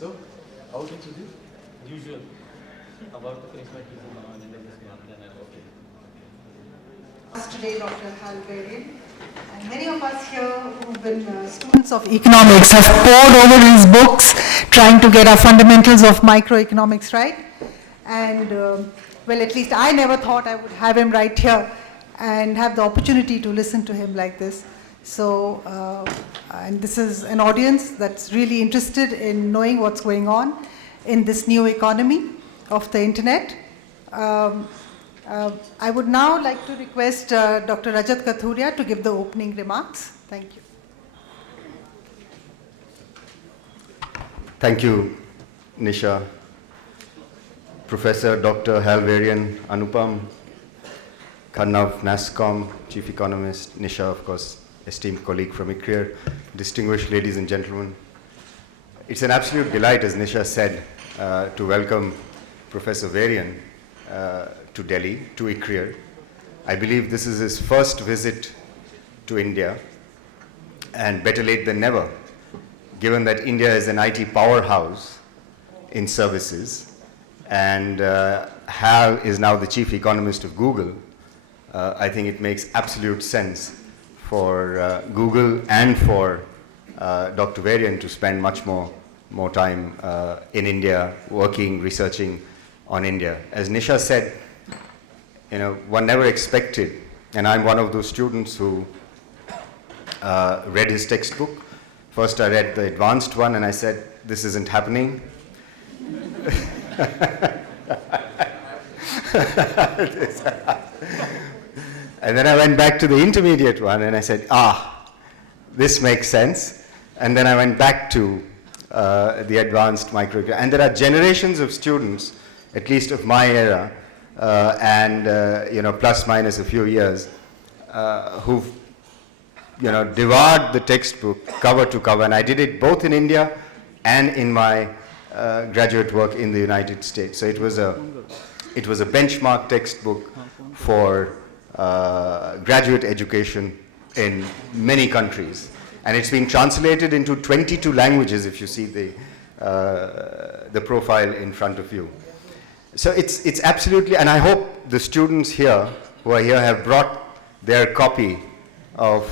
So, how things with you? Usual. About to finish my thesis now and end of this month, then I'm okay. Today, Dr. Varian, and many of us here who've been students of economics have pored over his books, trying to get our fundamentals of microeconomics right. And well, at least I never thought I would have him right here and have the opportunity to listen to him like this. So, and this is an audience that's really interested in knowing what's going on in this new economy of the internet. I would now like to request Dr. Rajat Kathuria to give the opening remarks. Thank you. Thank you, Nisha. Professor Dr. Varian, Anupam, Karnav, NASSCOM, Chief Economist, Nisha, of course, esteemed colleague from ICRIER, distinguished ladies and gentlemen. It's an absolute delight, as Nisha said, to welcome Professor Varian to Delhi, to ICRIER. I believe this is his first visit to India, and better late than never, given that India is an IT powerhouse in services, and Hal is now the chief economist of Google. I think it makes absolute sense for Google and for Dr. Varian to spend much more time in India, working, researching on India. As Nisha said, one never expected, and I'm one of those students who read his textbook. First I read the advanced one and I said, this isn't happening. And then I went back to the intermediate one and I said, this makes sense. And then I went back to the advanced microeconomics. And there are generations of students, at least of my era, and plus minus a few years, who've devoured the textbook cover to cover. And I did it both in India and in my graduate work in the United States. So it was a benchmark textbook for graduate education in many countries. And it's been translated into 22 languages if you see the profile in front of you. So it's absolutely, and I hope the students here who are here have brought their copy of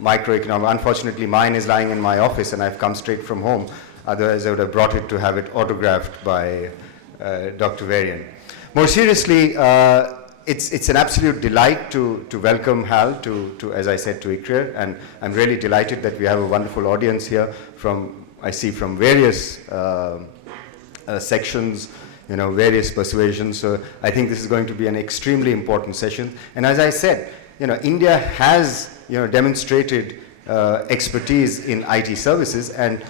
microeconomics. Unfortunately, mine is lying in my office and I've come straight from home. Otherwise, I would have brought it to have it autographed by Dr. Varian. More seriously, it's an absolute delight to welcome Hal to, as I said, to ICRIER, and I'm really delighted that we have a wonderful audience here from, I see, from various sections, various persuasions. So I think this is going to be an extremely important session. And as I said, India has, demonstrated expertise in IT services, and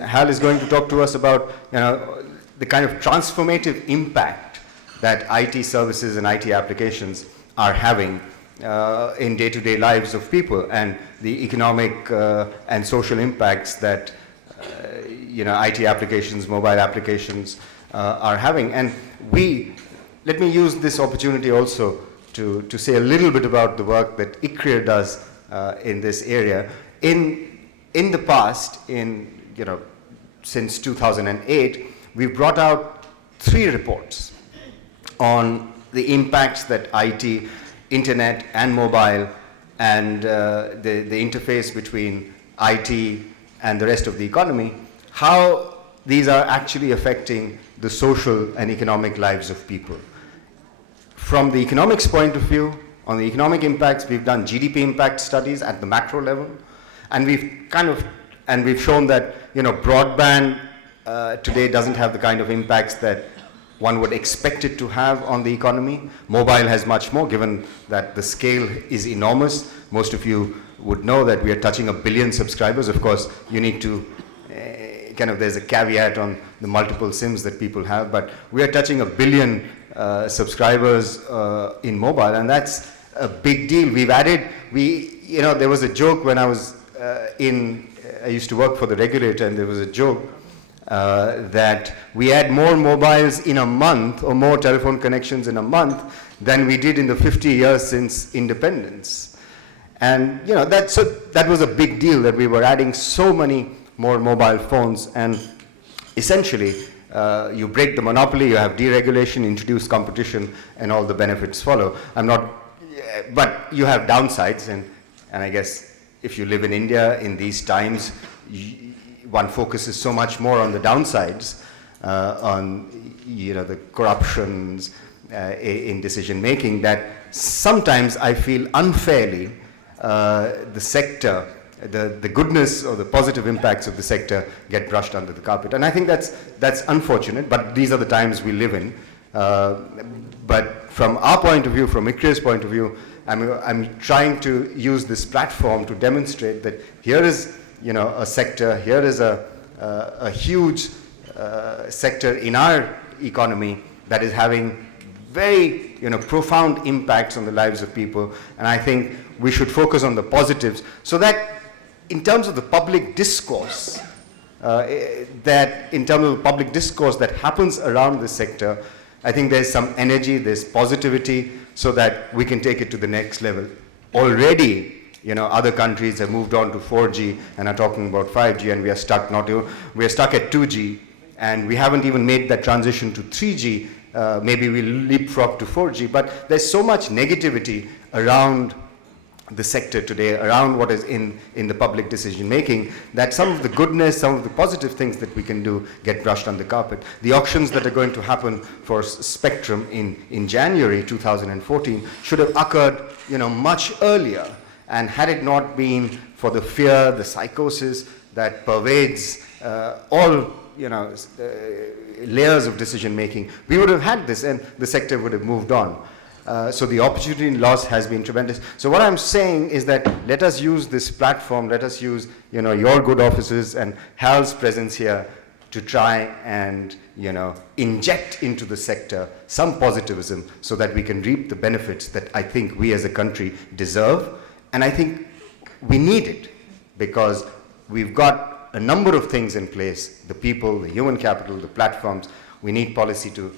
Hal is going to talk to us about, the kind of transformative impact that IT services and IT applications are having in day-to-day lives of people, and the economic and social impacts that IT applications, mobile applications are having. And let me use this opportunity also to say a little bit about the work that ICRIER does in this area. In the past, since 2008, we've brought out 3 reports on the impacts that IT, internet, and mobile, and the interface between IT and the rest of the economy, how these are actually affecting the social and economic lives of people. From the economics point of view, on the economic impacts, we've done GDP impact studies at the macro level, and we've shown that broadband today doesn't have the kind of impacts that one would expect it to have on the economy. Mobile has much more, given that the scale is enormous. Most of you would know that we are touching 1 billion subscribers. Of course, you need to there's a caveat on the multiple SIMs that people have, but we are touching 1 billion subscribers in mobile, and that's a big deal. We've added, there was a joke when I was I used to work for the regulator, and there was a joke that we had more mobiles in a month, or more telephone connections in a month, than we did in the 50 years since independence. And that was a big deal, that we were adding so many more mobile phones. And essentially, you break the monopoly, you have deregulation, introduce competition, and all the benefits follow. But you have downsides, and I guess if you live in India in these times, one focuses so much more on the downsides, on the corruptions in decision making, that sometimes I feel unfairly the sector, the goodness or the positive impacts of the sector get brushed under the carpet. And I think that's unfortunate, but these are the times we live in. But from our point of view, from ICRIER's point of view, I'm trying to use this platform to demonstrate that here is a sector, here is a huge sector in our economy that is having very profound impacts on the lives of people, and I think we should focus on the positives, so that in terms of the public discourse, that happens around the sector, I think there's some energy, there's positivity, so that we can take it to the next level. Already, other countries have moved on to 4G and are talking about 5G, and we are stuck at 2G, and we haven't even made that transition to 3G. Maybe we'll leapfrog to 4G, but there's so much negativity around the sector today, around what is in the public decision making, that some of the goodness, some of the positive things that we can do get brushed on the carpet. The auctions that are going to happen for spectrum in January 2014 should have occurred much earlier, and had it not been for the fear, the psychosis that pervades all layers of decision making, we would have had this and the sector would have moved on. So the opportunity loss has been tremendous. So what I'm saying is that let us use this platform, let us use your good offices and Hal's presence here to try and inject into the sector some positivism, so that we can reap the benefits that I think we as a country deserve. And I think we need it, because we've got a number of things in place: the people, the human capital, the platforms. We need policy to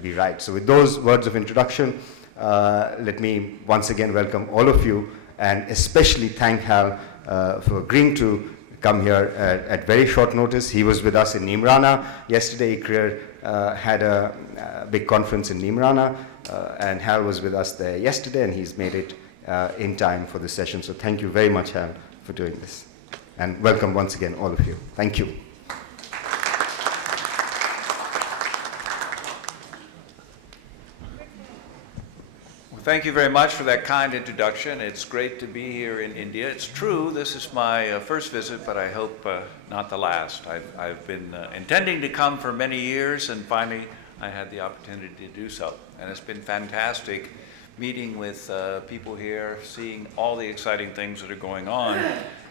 be right. So with those words of introduction, let me once again welcome all of you, and especially thank Hal for agreeing to come here at very short notice. He was with us in Nimrana yesterday. ICRIER had a big conference in Nimrana, and Hal was with us there yesterday, and he's made it in time for this session. So thank you very much, Hal, for doing this. And welcome once again, all of you. Thank you. Thank you very much for that kind introduction. It's great to be here in India. It's true, this is my first visit, but I hope not the last. I've been intending to come for many years, and finally I had the opportunity to do so. And it's been fantastic meeting with people here, seeing all the exciting things that are going on,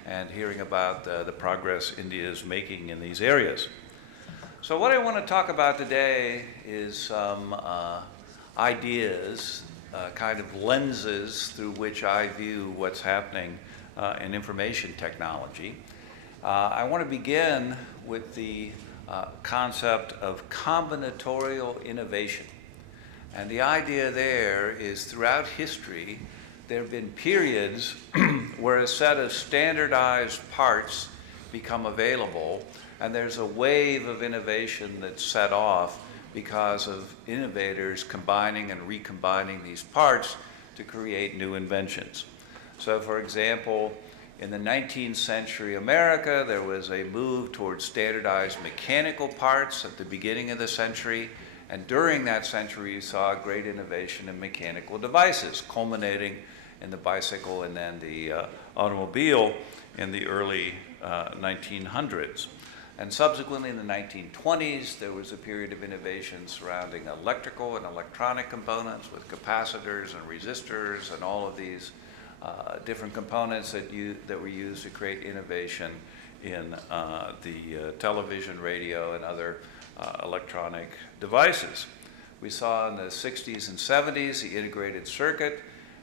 and hearing about the progress India is making in these areas. So what I want to talk about today is some ideas, kind of lenses through which I view what's happening in information technology. I want to begin with the concept of combinatorial innovation. And the idea there is, throughout history, there have been periods where a set of standardized parts become available, and there's a wave of innovation that's set off because of innovators combining and recombining these parts to create new inventions. So for example, in the 19th century America, there was a move towards standardized mechanical parts at the beginning of the century, and during that century you saw great innovation in mechanical devices, culminating in the bicycle and then the automobile in the early 1900s. And subsequently in the 1920s, there was a period of innovation surrounding electrical and electronic components with capacitors and resistors and all of these different components that were used to create innovation in the television, radio, and other electronic devices. We saw in the 60s and 70s the integrated circuit,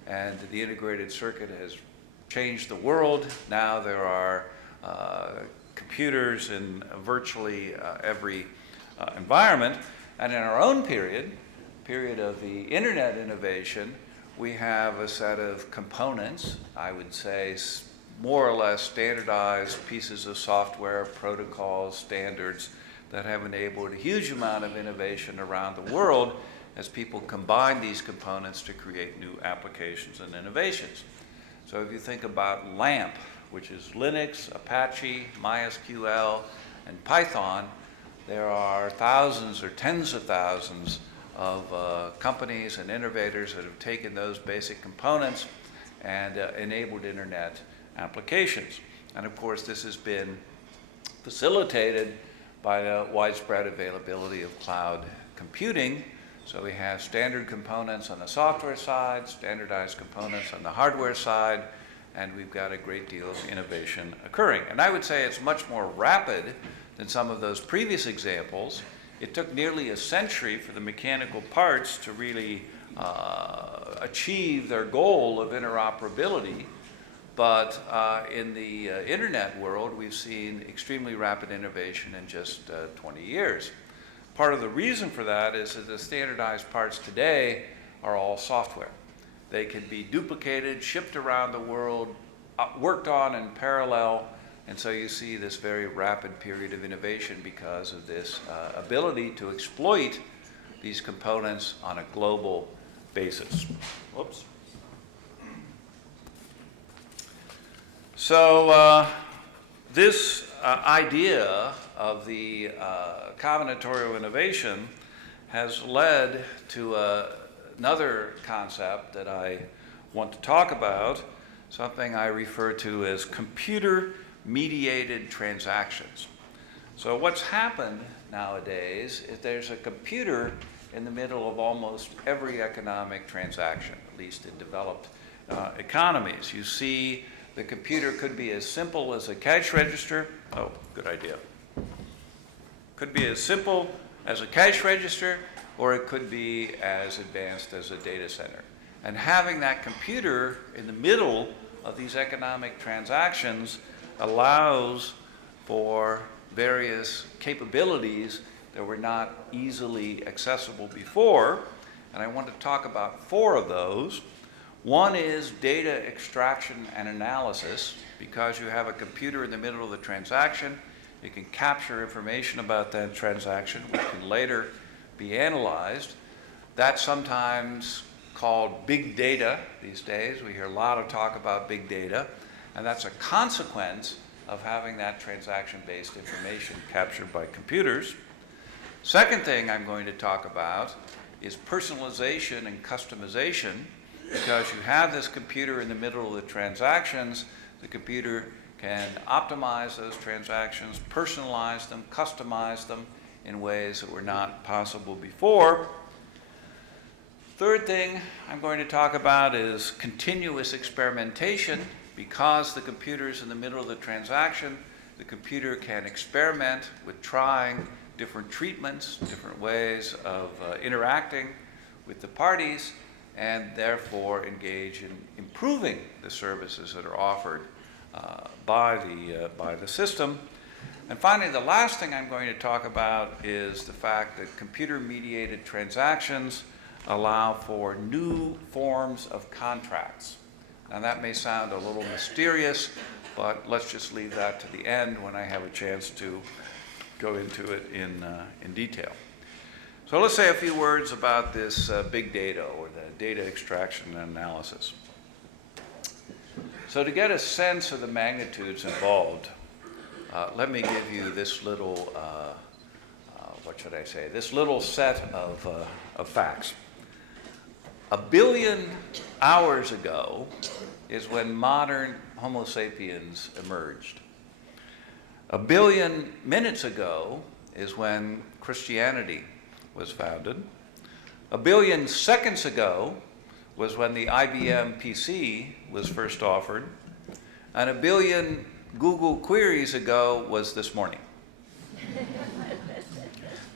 and the integrated circuit has changed the world. Now there are computers in virtually every environment. And in our own period of the internet innovation, we have a set of components, I would say more or less standardized pieces of software, protocols, standards that have enabled a huge amount of innovation around the world as people combine these components to create new applications and innovations. So if you think about LAMP, which is Linux, Apache, MySQL, and Python, there are thousands or tens of thousands of companies and innovators that have taken those basic components and enabled internet applications. And of course, this has been facilitated by the widespread availability of cloud computing. So we have standard components on the software side, standardized components on the hardware side, and we've got a great deal of innovation occurring. And I would say it's much more rapid than some of those previous examples. It took nearly a century for the mechanical parts to really achieve their goal of interoperability. But in the internet world, we've seen extremely rapid innovation in just 20 years. Part of the reason for that is that the standardized parts today are all software. They can be duplicated, shipped around the world, worked on in parallel, and so you see this very rapid period of innovation because of this ability to exploit these components on a global basis. Whoops. So this idea of the combinatorial innovation has led to another concept that I want to talk about, something I refer to as computer-mediated transactions. So what's happened nowadays is there's a computer in the middle of almost every economic transaction, at least in developed economies. You see the computer could be as simple as a cash register. Oh, good idea. Could be as simple as a cash register, or it could be as advanced as a data center. And having that computer in the middle of these economic transactions allows for various capabilities that were not easily accessible before. And I want to talk about 4 of those. One is data extraction and analysis. Because you have a computer in the middle of the transaction, it can capture information about that transaction, which can later be analyzed. That's sometimes called big data these days. We hear a lot of talk about big data, and that's a consequence of having that transaction-based information captured by computers. Second thing I'm going to talk about is personalization and customization. Because you have this computer in the middle of the transactions, the computer can optimize those transactions, personalize them, customize them in ways that were not possible before. Third thing I'm going to talk about is continuous experimentation. Because the computer is in the middle of the transaction, the computer can experiment with trying different treatments, different ways of interacting with the parties, and therefore engage in improving the services that are offered by the system. And finally, the last thing I'm going to talk about is the fact that computer-mediated transactions allow for new forms of contracts. Now that may sound a little mysterious, but let's just leave that to the end when I have a chance to go into it in detail. So let's say a few words about this big data, or the data extraction and analysis. So to get a sense of the magnitudes involved, let me give you this little, this little set of facts. 1 billion hours ago is when modern Homo sapiens emerged. 1 billion minutes ago is when Christianity was founded. 1 billion seconds ago was when the IBM PC was first offered. And 1 billion Google queries ago was this morning.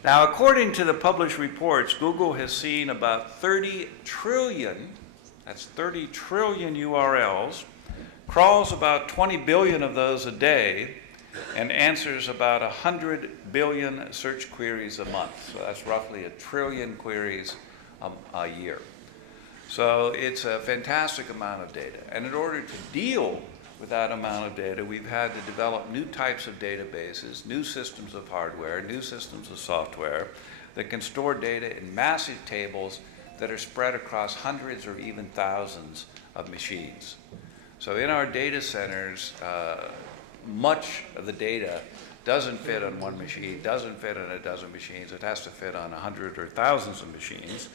Now, according to the published reports, Google has seen about 30 trillion, that's 30 trillion URLs, crawls about 20 billion of those a day, and answers about 100 billion search queries a month. So that's roughly 1 trillion queries a year. So it's a fantastic amount of data. And in order to deal with that amount of data, we've had to develop new types of databases, new systems of hardware, new systems of software that can store data in massive tables that are spread across hundreds or even thousands of machines. So in our data centers, much of the data doesn't fit on one machine, doesn't fit on a dozen machines. It has to fit on 100 or thousands of machines.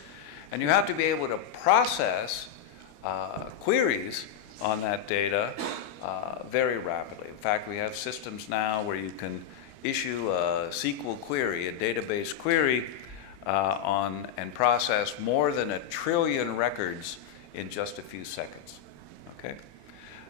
And you have to be able to process queries on that data very rapidly. In fact, we have systems now where you can issue a SQL query, a database query, and process more than 1 trillion records in just a few seconds. Okay?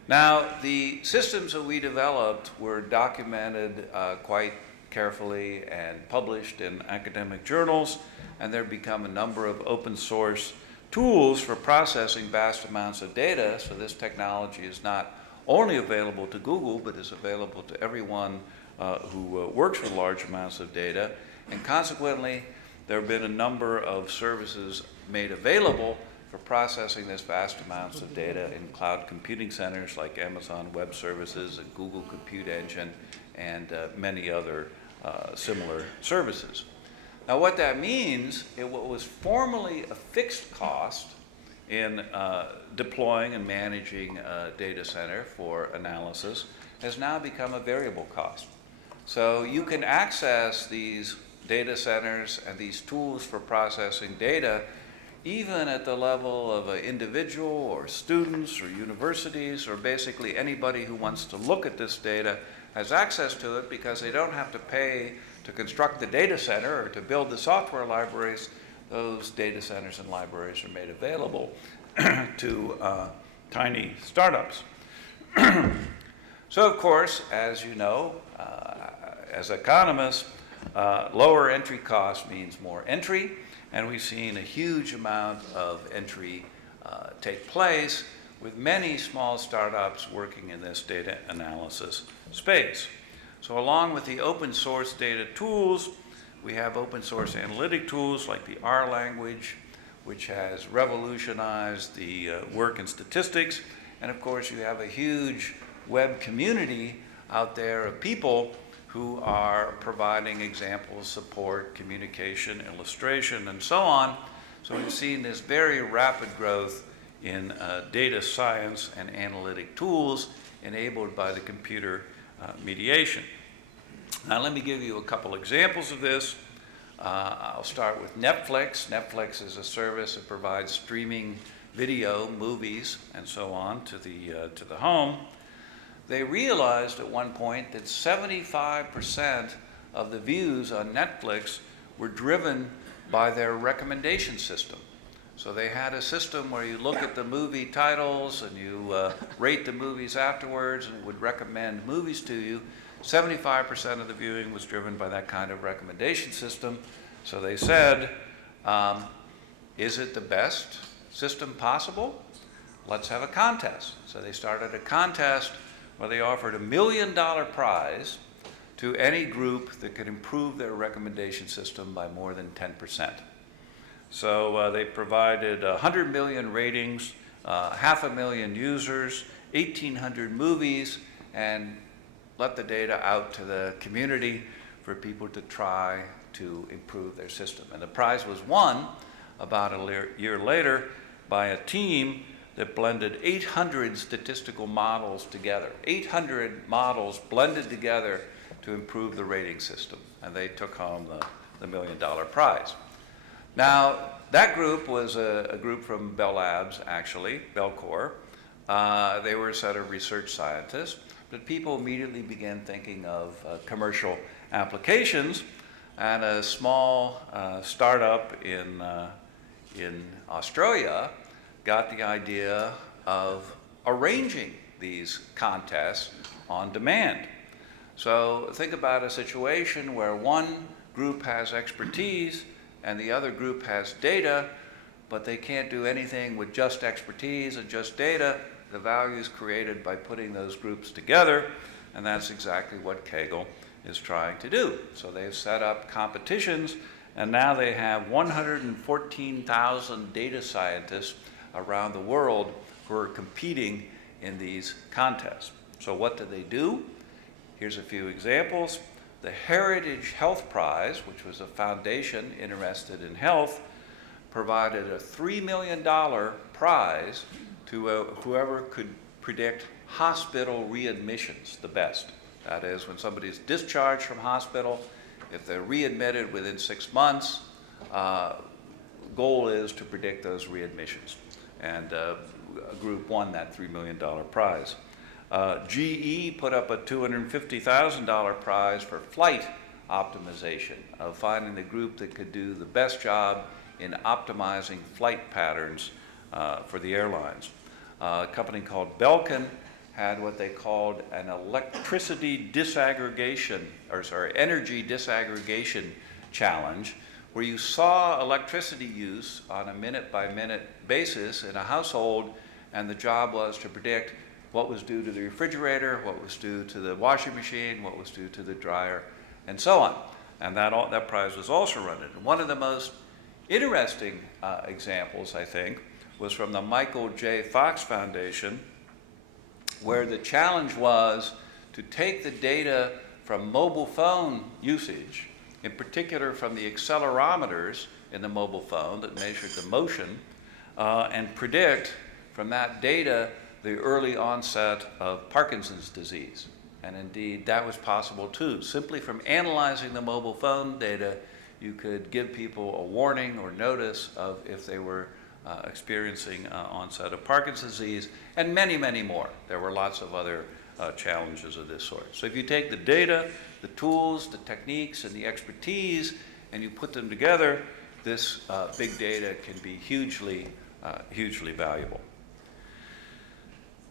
Now, the systems that we developed were documented quite carefully and published in academic journals, and there have become a number of open source tools for processing vast amounts of data. So this technology is not only available to Google, but is available to everyone who works with large amounts of data. And consequently, there have been a number of services made available for processing this vast amounts of data in cloud computing centers like Amazon Web Services and Google Compute Engine and many other similar services. Now what that means is what was formerly a fixed cost in deploying and managing a data center for analysis has now become a variable cost. So you can access these data centers and these tools for processing data even at the level of an individual or students or universities or basically anybody who wants to look at this data has access to it because they don't have to pay to construct the data center or to build the software libraries. Those data centers and libraries are made available to tiny startups. So of course, as you know, as economists, lower entry cost means more entry, and we've seen a huge amount of entry take place with many small startups working in this data analysis space. So along with the open source data tools, we have open source analytic tools like the R language, which has revolutionized the work in statistics. And of course, you have a huge web community out there of people who are providing examples, support, communication, illustration, and so on. So we've seen this very rapid growth in data science and analytic tools enabled by the computer mediation. Now let me give you a couple examples of this. I'll start with Netflix. Netflix is a service that provides streaming video, movies, and so on to the home. They realized at one point that 75% of the views on Netflix were driven by their recommendation system. So they had a system where you look at the movie titles and you rate the movies afterwards, and it would recommend movies to you. 75% of the viewing was driven by that kind of recommendation system. So they said, is it the best system possible? Let's have a contest. So they started a contest where they offered $1 million prize to any group that could improve their recommendation system by more than 10%. So they provided 100 million ratings, 500,000 users, 1,800 movies, and let the data out to the community for people to try to improve their system. And the prize was won about a year later by a team that blended 800 statistical models together. 800 models blended together to improve the rating system, and they took home the $1 million prize. Now, that group was a group from Bell Labs, actually, Bellcore. They were a set of research scientists, but people immediately began thinking of commercial applications, and a small startup in Australia got the idea of arranging these contests on demand. So think about a situation where one group has expertise and the other group has data, but they can't do anything with just expertise and just data. The value is created by putting those groups together, and that's exactly what Kaggle is trying to do. So they've set up competitions, and now they have 114,000 data scientists around the world who are competing in these contests. So what do? Here's a few examples. The Heritage Health Prize, which was a foundation interested in health, provided a $3 million prize to whoever could predict hospital readmissions the best. That is, when somebody's discharged from hospital, if they're readmitted within 6 months, goal is to predict those readmissions. And a group won that $3 million prize. GE put up a $250,000 prize for flight optimization, of finding the group that could do the best job in optimizing flight patterns for the airlines. A company called Belkin had what they called an energy disaggregation challenge, where you saw electricity use on a minute-by-minute basis in a household, and the job was to predict what was due to the refrigerator, what was due to the washing machine, what was due to the dryer, and so on. And that prize was also run. And one of the most interesting examples, I think, was from the Michael J. Fox Foundation, where the challenge was to take the data from mobile phone usage, in particular from the accelerometers in the mobile phone that measured the motion, and predict from that data the early onset of Parkinson's disease. And indeed, that was possible too. Simply from analyzing the mobile phone data, you could give people a warning or notice of if they were experiencing onset of Parkinson's disease, and many, many more. There were lots of other challenges of this sort. So if you take the data, the tools, the techniques, and the expertise, and you put them together, this big data can be hugely, hugely valuable.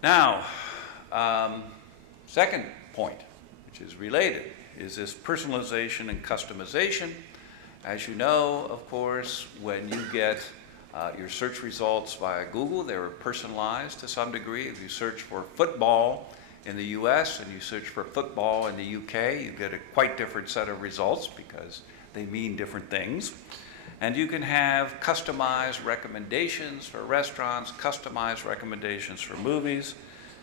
Now, second point, which is related, is this personalization and customization. As you know, of course, when you get your search results via Google, they were personalized to some degree. If you search for football in the US and you search for football in the UK, you get a quite different set of results because they mean different things. And you can have customized recommendations for restaurants, customized recommendations for movies,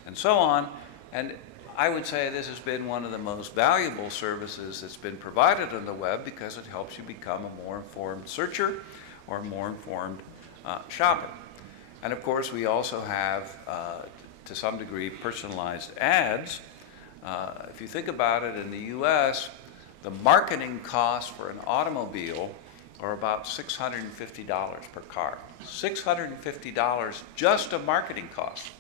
and so on. And I would say this has been one of the most valuable services that's been provided on the web, because it helps you become a more informed searcher or a more informed shopper. And of course, we also have, to some degree, personalized ads. If you think about it, in the US, the marketing costs for an automobile are about $650 per car. $650 just of marketing costs.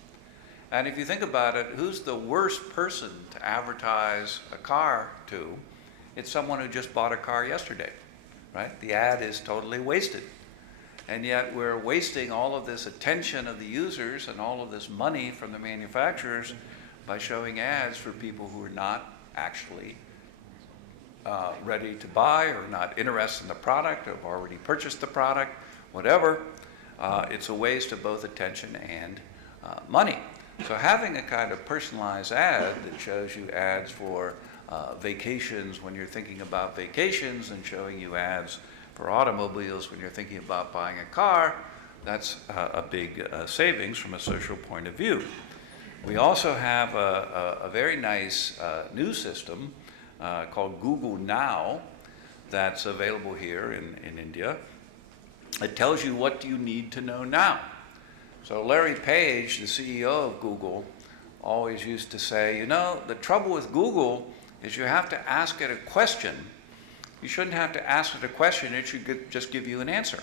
And if you think about it, who's the worst person to advertise a car to? It's someone who just bought a car yesterday, right? The ad is totally wasted. And yet we're wasting all of this attention of the users and all of this money from the manufacturers by showing ads for people who are not actually ready to buy, or not interested in the product, or have already purchased the product, whatever. It's a waste of both attention and money. So having a kind of personalized ad that shows you ads for vacations when you're thinking about vacations, and showing you ads for automobiles when you're thinking about buying a car, that's a big savings from a social point of view. We also have a very nice new system called Google Now that's available here in India. It tells you what do you need to know now. So Larry Page, the CEO of Google, always used to say, you know, the trouble with Google is you have to ask it a question. You shouldn't have to ask it a question, it should just give you an answer.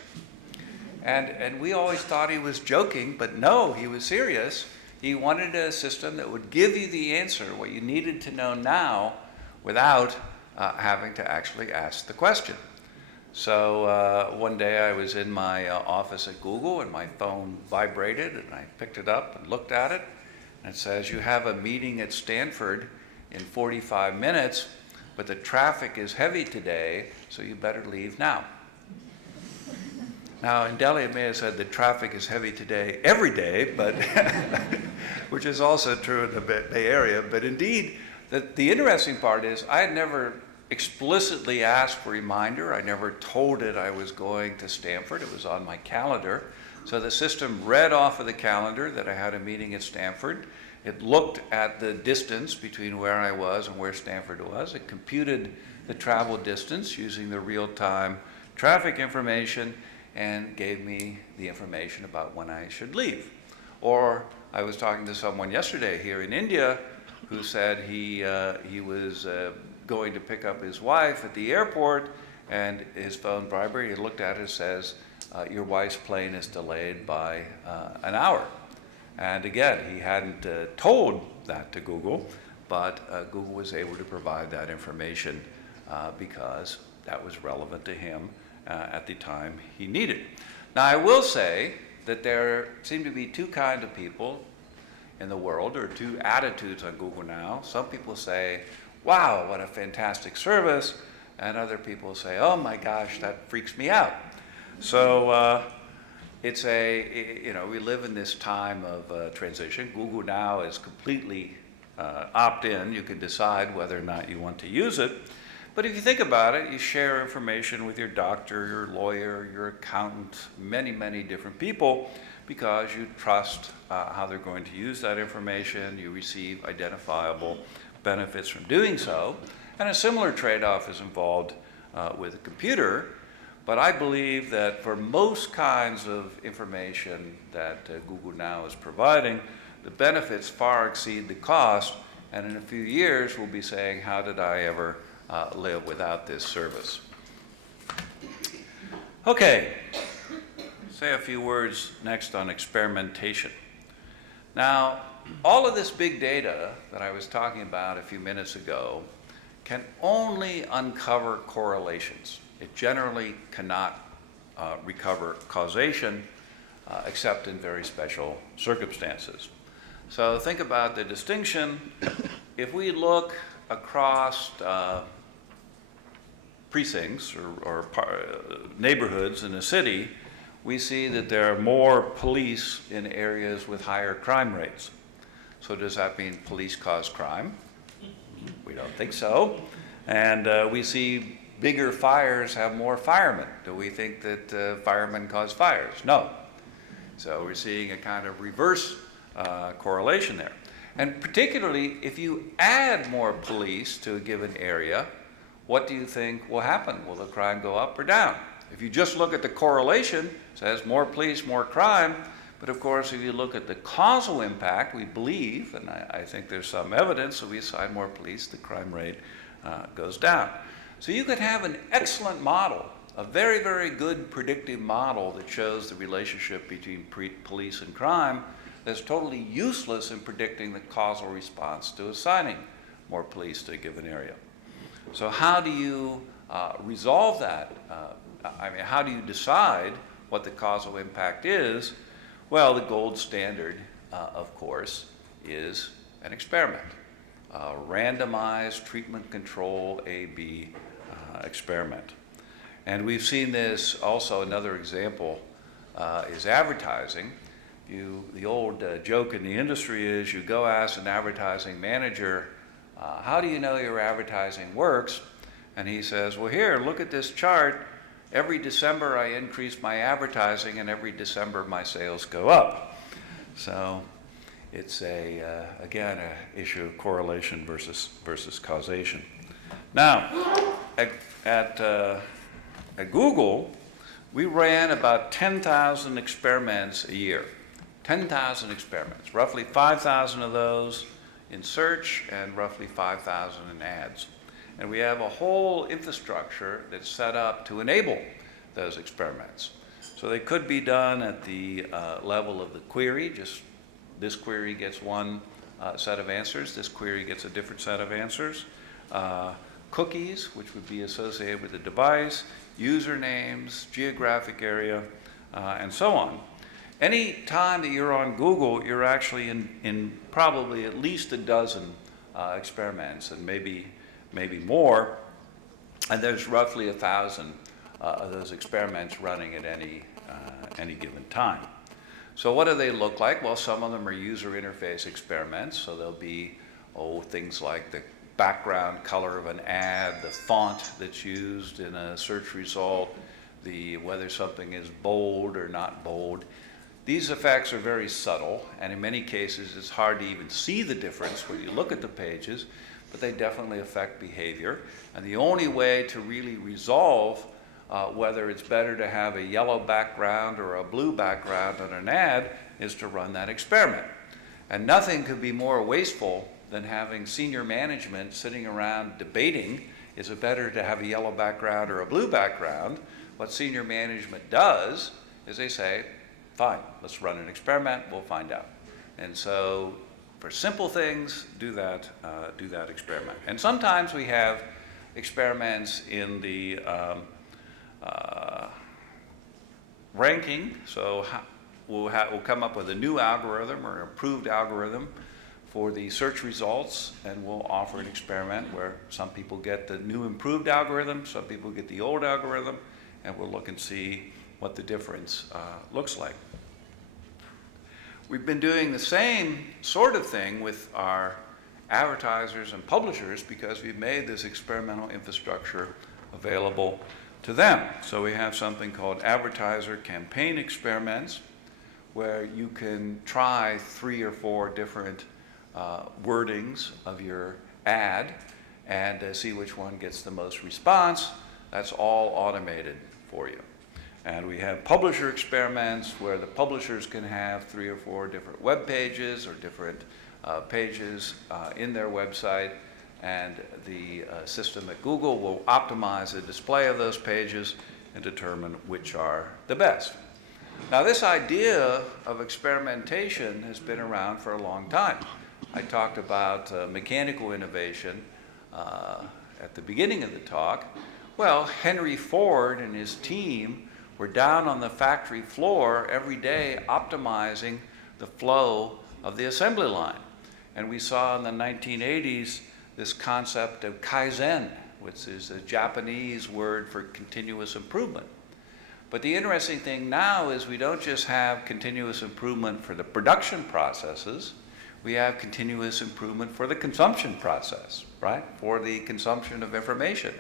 And we always thought he was joking, but no, he was serious. He wanted a system that would give you the answer, what you needed to know now, without having to actually ask the question. So one day I was in my office at Google, and my phone vibrated, and I picked it up and looked at it, and it says, you have a meeting at Stanford in 45 minutes, but the traffic is heavy today, so you better leave now. Now, in Delhi, it may have said the traffic is heavy today every day, but which is also true in the Bay Area. But indeed, the interesting part is I had never explicitly asked for a reminder. I never told it I was going to Stanford. It was on my calendar. So the system read off of the calendar that I had a meeting at Stanford, It looked at the distance between where I was and where Stanford was. It computed the travel distance using the real-time traffic information and gave me the information about when I should leave. Or I was talking to someone yesterday here in India who said he was going to pick up his wife at the airport, and his phone vibrated. He looked at it and says, your wife's plane is delayed by an hour. And again, he hadn't told that to Google, but Google was able to provide that information because that was relevant to him at the time he needed. Now, I will say that there seem to be two kinds of people in the world, or two attitudes on Google now. Some people say, wow, what a fantastic service, and other people say, oh my gosh, that freaks me out. So it's we live in this time of transition. Google now is completely opt-in. You can decide whether or not you want to use it. But if you think about it, you share information with your doctor, your lawyer, your accountant, many, many different people, because you trust how they're going to use that information. You receive identifiable benefits from doing so. And a similar trade-off is involved with a computer. But I believe that for most kinds of information that Google now is providing, the benefits far exceed the cost. And in a few years, we'll be saying, how did I ever live without this service? Okay, say a few words next on experimentation. Now, all of this big data that I was talking about a few minutes ago can only uncover correlations. It generally cannot recover causation except in very special circumstances. So think about the distinction. If we look across precincts or neighborhoods in a city, we see that there are more police in areas with higher crime rates. So does that mean police cause crime? We don't think so. And we see bigger fires have more firemen. Do we think that firemen cause fires? No. So we're seeing a kind of reverse correlation there. And particularly, if you add more police to a given area, what do you think will happen? Will the crime go up or down? If you just look at the correlation, it says more police, more crime. But of course, if you look at the causal impact, we believe, and I think there's some evidence, that we assign more police, the crime rate goes down. So you could have an excellent model, a very, very good predictive model that shows the relationship between police and crime that's totally useless in predicting the causal response to assigning more police to a given area. So how do you resolve that? How do you decide what the causal impact is? Well, the gold standard, of course, is an experiment. Randomized treatment control A/B experiment. And we've seen this also. Another example is advertising. The old joke in the industry is you go ask an advertising manager, how do you know your advertising works? And he says, well, here, look at this chart. Every December I increase my advertising, and every December my sales go up. So it's again, an issue of correlation versus causation. Now, at Google, we ran about 10,000 experiments a year. 10,000 experiments, roughly 5,000 of those in search and roughly 5,000 in ads. And we have a whole infrastructure that's set up to enable those experiments. So they could be done at the level of the query. Just this query gets one set of answers. This query gets a different set of answers. Cookies, which would be associated with the device, usernames, geographic area, and so on. Any time that you're on Google, you're actually in probably at least a dozen experiments, and maybe more. And there's roughly 1,000 of those experiments running at any given time. So what do they look like? Well, some of them are user interface experiments. So there'll be things like the background color of an ad, the font that's used in a search result, whether something is bold or not bold. These effects are very subtle, and in many cases it's hard to even see the difference when you look at the pages, but they definitely affect behavior. And the only way to really resolve whether it's better to have a yellow background or a blue background on an ad is to run that experiment. And nothing could be more wasteful than having senior management sitting around debating, is it better to have a yellow background or a blue background? What senior management does is they say, fine, let's run an experiment, we'll find out. And so for simple things, do that experiment. And sometimes we have experiments in the ranking. So we'll come up with a new algorithm or an improved algorithm for the search results, and we'll offer an experiment where some people get the new improved algorithm, some people get the old algorithm, and we'll look and see what the difference looks like. We've been doing the same sort of thing with our advertisers and publishers because we've made this experimental infrastructure available to them. So we have something called advertiser campaign experiments, where you can try 3 or 4 different wordings of your ad and see which one gets the most response. That's all automated for you. And we have publisher experiments where the publishers can have 3 or 4 different web pages or different pages in their website, and the system at Google will optimize the display of those pages and determine which are the best. Now, this idea of experimentation has been around for a long time. I talked about mechanical innovation at the beginning of the talk. Well, Henry Ford and his team were down on the factory floor every day optimizing the flow of the assembly line. And we saw in the 1980s this concept of Kaizen, which is a Japanese word for continuous improvement. But the interesting thing now is we don't just have continuous improvement for the production processes, we have continuous improvement for the consumption process, right? For the consumption of information,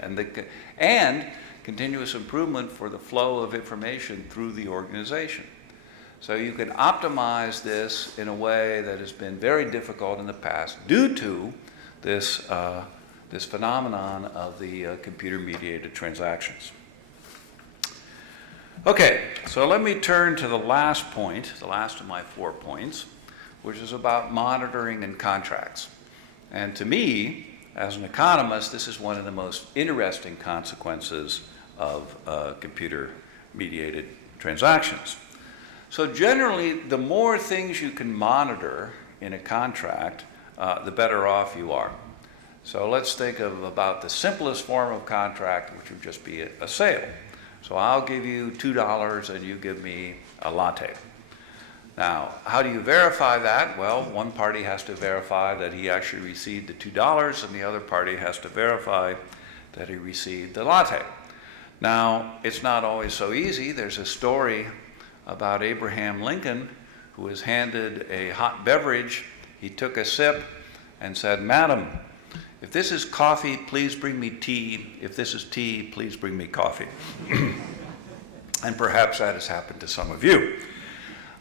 and continuous improvement for the flow of information through the organization. So you can optimize this in a way that has been very difficult in the past due to this phenomenon of the computer-mediated transactions. Okay, so let me turn to the last point, the last of my 4 points, which is about monitoring and contracts. And to me, as an economist, this is one of the most interesting consequences of computer-mediated transactions. So generally, the more things you can monitor in a contract, the better off you are. So let's think of about the simplest form of contract, which would just be a sale. So I'll give you $2 and you give me a latte. Now, how do you verify that? Well, one party has to verify that he actually received the $2, and the other party has to verify that he received the latte. Now, it's not always so easy. There's a story about Abraham Lincoln, who was handed a hot beverage. He took a sip and said, "Madam, if this is coffee, please bring me tea. If this is tea, please bring me coffee." And perhaps that has happened to some of you.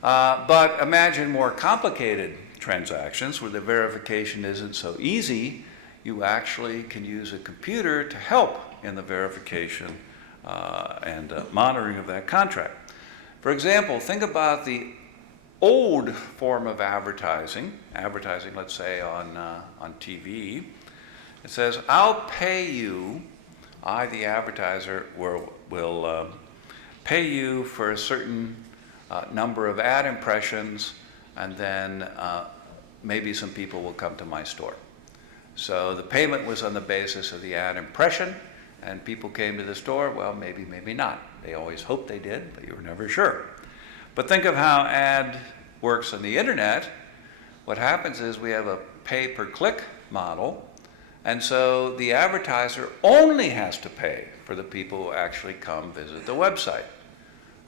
But imagine more complicated transactions where the verification isn't so easy. You actually can use a computer to help in the verification and monitoring of that contract. For example, think about the old form of advertising, let's say on TV. It says, I'll pay you, I, the advertiser, will pay you for a certain number of ad impressions, and then maybe some people will come to my store. So the payment was on the basis of the ad impression, and people came to the store. Well, maybe, maybe not. They always hoped they did, but you were never sure. But think of how ad works on the internet. What happens is we have a pay-per-click model, and so the advertiser only has to pay for the people who actually come visit the website.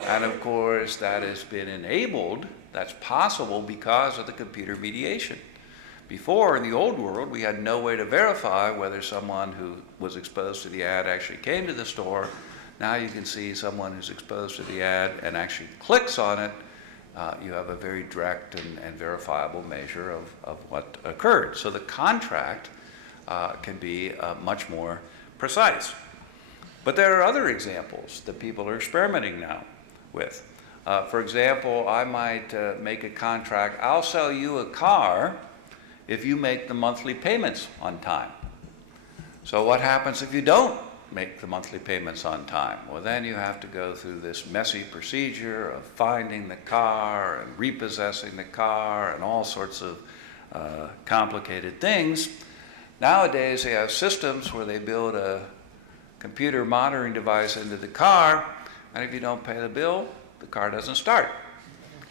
And of course, that has been enabled, that's possible because of the computer mediation. Before, in the old world, we had no way to verify whether someone who was exposed to the ad actually came to the store. Now you can see someone who's exposed to the ad and actually clicks on it, you have a very direct and verifiable measure of what occurred. So the contract can be much more precise. But there are other examples that people are experimenting now with. For example, I might make a contract, I'll sell you a car if you make the monthly payments on time. So what happens if you don't make the monthly payments on time? Well, then you have to go through this messy procedure of finding the car and repossessing the car and all sorts of complicated things. Nowadays, they have systems where they build a computer monitoring device into the car, and if you don't pay the bill, the car doesn't start.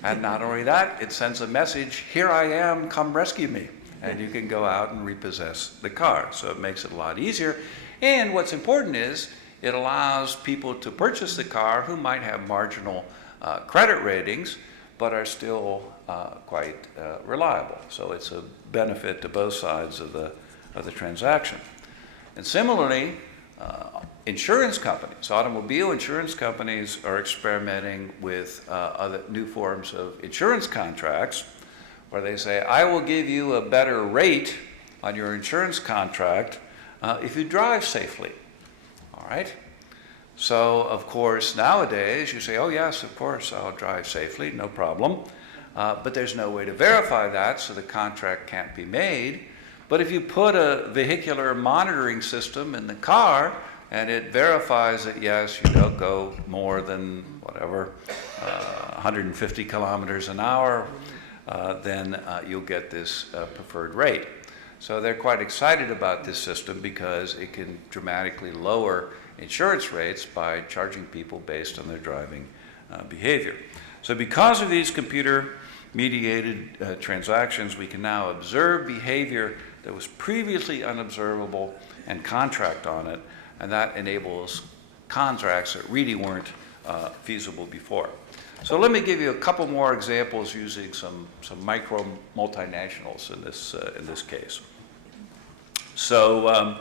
And not only that, it sends a message, here I am, come rescue me. And you can go out and repossess the car. So it makes it a lot easier. And what's important is it allows people to purchase the car who might have marginal credit ratings, but are still quite reliable. So it's a benefit to both sides of the transaction. And similarly, insurance companies, automobile insurance companies are experimenting with other new forms of insurance contracts where they say, I will give you a better rate on your insurance contract if you drive safely. All right? So, of course, nowadays you say, oh yes, of course, I'll drive safely, no problem. But there's no way to verify that, so the contract can't be made. But if you put a vehicular monitoring system in the car and it verifies that, yes, you don't go more than, whatever, 150 kilometers an hour, then you'll get this preferred rate. So they're quite excited about this system because it can dramatically lower insurance rates by charging people based on their driving behavior. So because of these computer-mediated transactions, we can now observe behavior that was previously unobservable and contract on it, and that enables contracts that really weren't feasible before. So let me give you a couple more examples using some micro multinationals in this case. So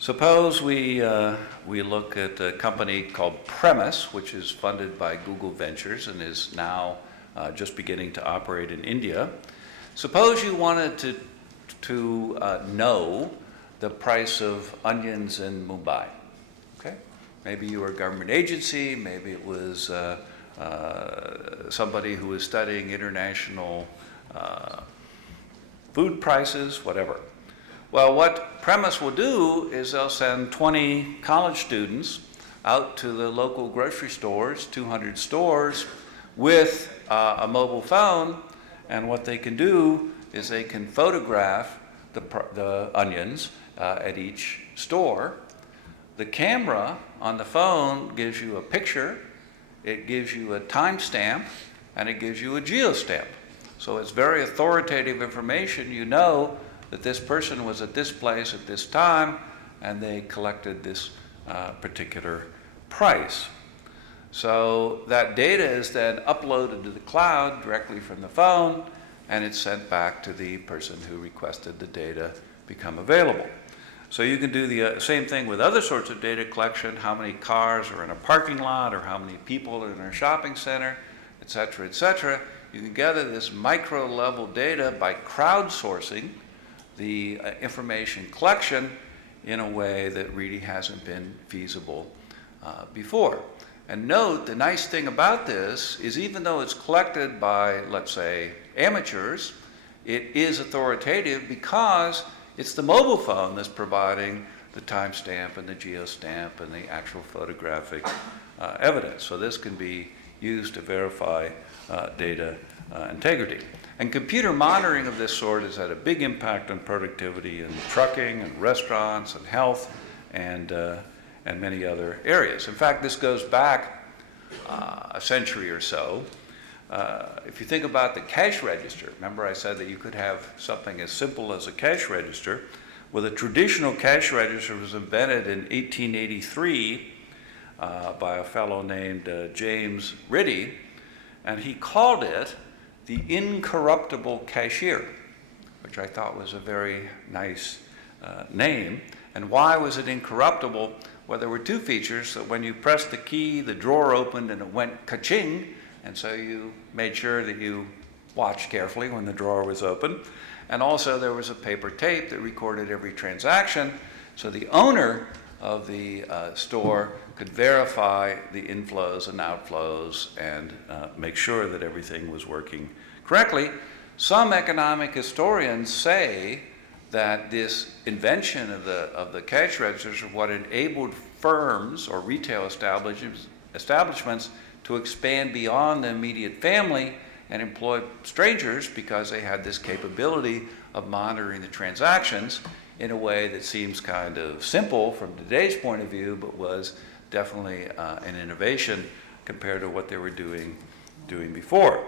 suppose we look at a company called Premise, which is funded by Google Ventures and is now just beginning to operate in India. Suppose you wanted to know the price of onions in Mumbai. Okay? Maybe you were a government agency, maybe it was somebody who was studying international food prices, whatever. Well, what Premise will do is they'll send 20 college students out to the local grocery stores, 200 stores, with a mobile phone, and what they can do is they can photograph the onions at each store. The camera on the phone gives you a picture, it gives you a timestamp, and it gives you a geostamp. So it's very authoritative information. You know that this person was at this place at this time, and they collected this particular price. So that data is then uploaded to the cloud directly from the phone, and it's sent back to the person who requested the data become available. So you can do the same thing with other sorts of data collection, how many cars are in a parking lot, or how many people are in a shopping center, et cetera, et cetera. You can gather this micro-level data by crowdsourcing the information collection in a way that really hasn't been feasible before. And note, the nice thing about this is even though it's collected by, let's say, amateurs, it is authoritative because it's the mobile phone that's providing the timestamp and the geostamp and the actual photographic evidence. So this can be used to verify data integrity. And computer monitoring of this sort has had a big impact on productivity in trucking and restaurants and health and many other areas. In fact, this goes back a century or so. If you think about the cash register, remember I said that you could have something as simple as a cash register. Well, the traditional cash register was invented in 1883 by a fellow named James Ritty, and he called it the incorruptible cashier, which I thought was a very nice name. And why was it incorruptible? Well, there were two features. So when you pressed the key, the drawer opened and it went ka-ching, and so you made sure that you watched carefully when the drawer was open. And also there was a paper tape that recorded every transaction, so the owner of the store could verify the inflows and outflows and make sure that everything was working correctly. Some economic historians say that this invention of the cash registers is what enabled firms or retail establishments to expand beyond the immediate family and employ strangers, because they had this capability of monitoring the transactions in a way that seems kind of simple from today's point of view, but was definitely an innovation compared to what they were doing before.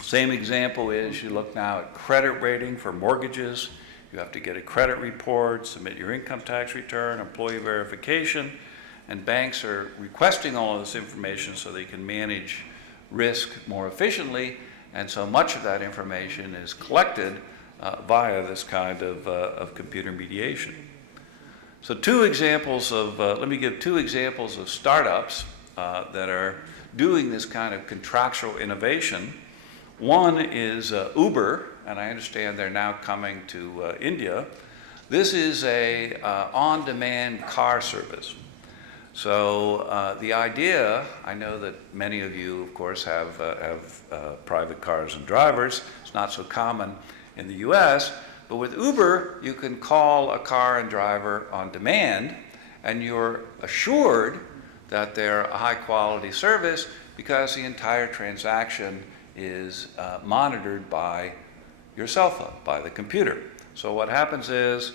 Same example is, you look now at credit rating for mortgages. You have to get a credit report, submit your income tax return, employee verification, and banks are requesting all of this information so they can manage risk more efficiently, and so much of that information is collected via this kind of computer mediation. So let me give two examples of startups that are doing this kind of contractual innovation. One is Uber, and I understand they're now coming to India. This is a on-demand car service. So the idea, I know that many of you, of course, have private cars and drivers. It's not so common in the US, but with Uber, you can call a car and driver on demand, and you're assured that they're a high-quality service because the entire transaction is monitored by your cell phone, by the computer. So what happens is,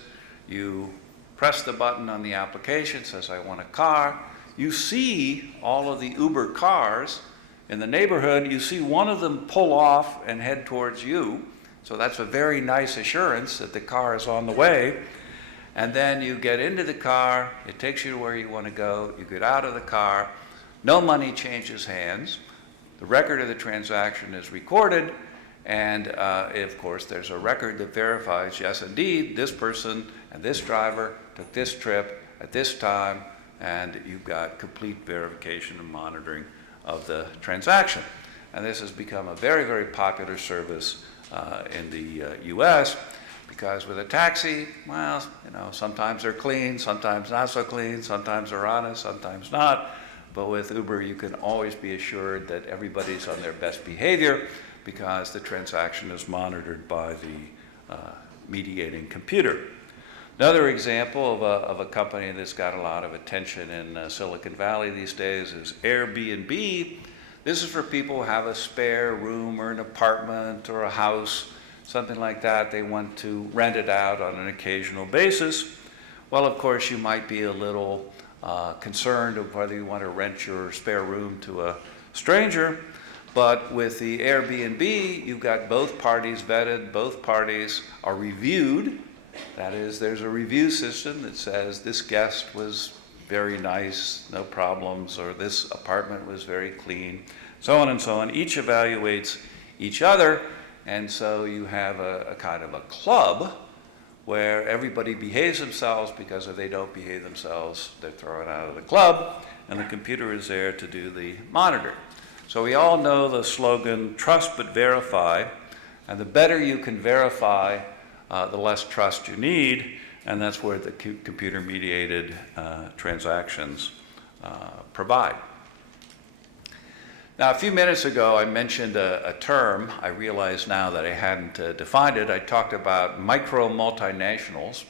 you press the button on the application, says I want a car. You see all of the Uber cars in the neighborhood. You see one of them pull off and head towards you. So that's a very nice assurance that the car is on the way. And then you get into the car, it takes you to where you want to go, you get out of the car, no money changes hands, the record of the transaction is recorded, and of course there's a record that verifies, yes indeed, this person and this driver took this trip at this time, and you've got complete verification and monitoring of the transaction. And this has become a very, very popular service in the US, because with a taxi, well, you know, sometimes they're clean, sometimes not so clean, sometimes they're honest, sometimes not. But with Uber, you can always be assured that everybody's on their best behavior, because the transaction is monitored by the mediating computer. Another example of a company that's got a lot of attention in Silicon Valley these days is Airbnb. This is for people who have a spare room or an apartment or a house, something like that. They want to rent it out on an occasional basis. Well, of course, you might be a little concerned of whether you want to rent your spare room to a stranger. But with the Airbnb, you've got both parties vetted, both parties are reviewed. That is, there's a review system that says this guest was very nice, no problems, or this apartment was very clean, so on and so on. Each evaluates each other, and so you have a kind of a club where everybody behaves themselves, because if they don't behave themselves, they're thrown out of the club, and the computer is there to do the monitoring. So we all know the slogan, trust but verify, and the better you can verify, the less trust you need, and that's where the computer-mediated transactions provide. Now, a few minutes ago, I mentioned a term. I realize now that I hadn't defined it. I talked about micro-multinationals.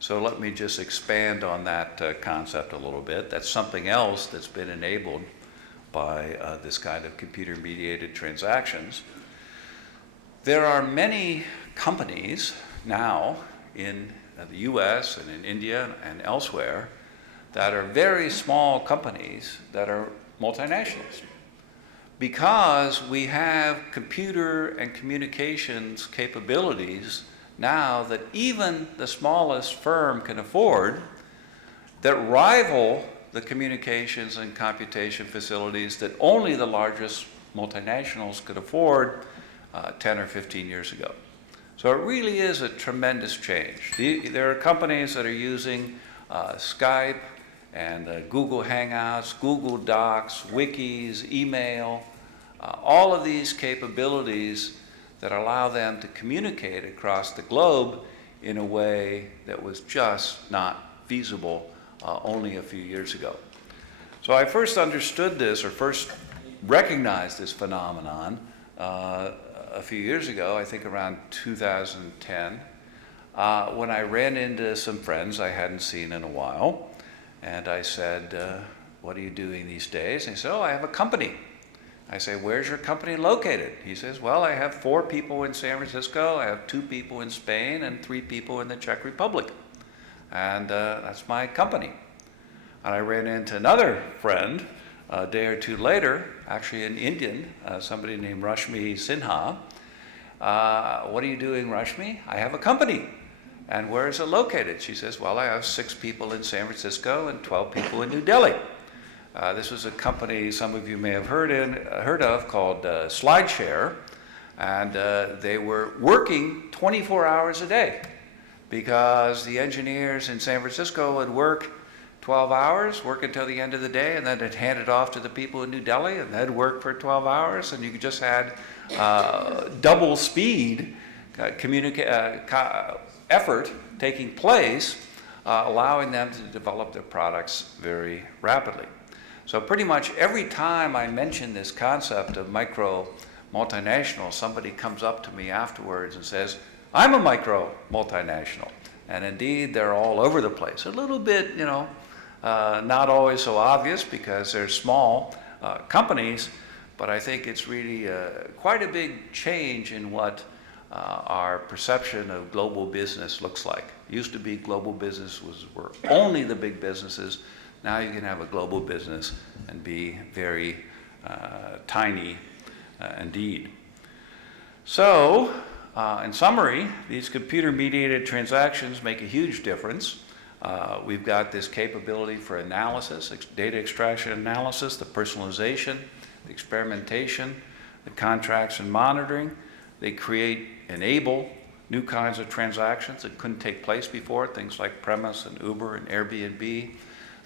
So let me just expand on that concept a little bit. That's something else that's been enabled by this kind of computer-mediated transactions. There are many companies now in the US and in India and elsewhere that are very small companies that are multinationals, because we have computer and communications capabilities now that even the smallest firm can afford, that rival the communications and computation facilities that only the largest multinationals could afford 10 or 15 years ago. So it really is a tremendous change. There are companies that are using Skype and Google Hangouts, Google Docs, wikis, email, All of these capabilities that allow them to communicate across the globe in a way that was just not feasible only a few years ago. So I first understood this, or first recognized this phenomenon a few years ago, I think around 2010, when I ran into some friends I hadn't seen in a while, and I said, what are you doing these days? And he said, oh, I have a company. I say, where's your company located? He says, well, I have 4 people in San Francisco, I have 2 people in Spain, and 3 people in the Czech Republic. And that's my company. And I ran into another friend a day or 2 later, actually an Indian, somebody named Rashmi Sinha. What are you doing, Rashmi? I have a company. And where is it located? She says, well, I have 6 people in San Francisco and 12 people in New Delhi. This was a company some of you may have heard of called SlideShare, and they were working 24 hours a day because the engineers in San Francisco would work 12 hours, work until the end of the day, and then they'd hand it off to the people in New Delhi, and they'd work for 12 hours, and you just had double speed effort taking place, allowing them to develop their products very rapidly. So pretty much every time I mention this concept of micro multinational, somebody comes up to me afterwards and says, I'm a micro multinational. And indeed, they're all over the place. A little bit, not always so obvious because they're small companies, but I think it's really quite a big change in what our perception of global business looks like. It used to be global business were only the big businesses. Now you can have a global business and be very tiny indeed. So, in summary, these computer-mediated transactions make a huge difference. We've got this capability for analysis, data extraction analysis, the personalization, the experimentation, the contracts and monitoring. They enable new kinds of transactions that couldn't take place before, things like Premise and Uber and Airbnb.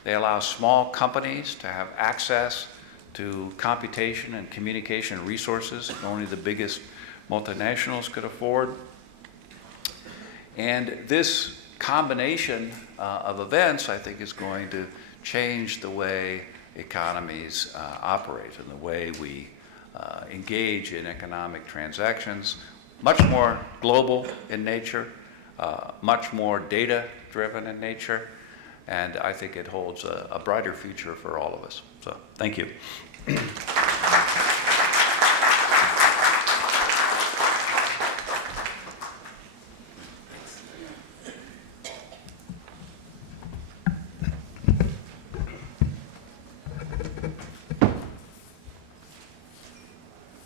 They allow small companies to have access to computation and communication resources that only the biggest multinationals could afford. And this combination of events, I think, is going to change the way economies operate and the way we engage in economic transactions. Much more global in nature, much more data-driven in nature, and I think it holds a brighter future for all of us. So, thank you.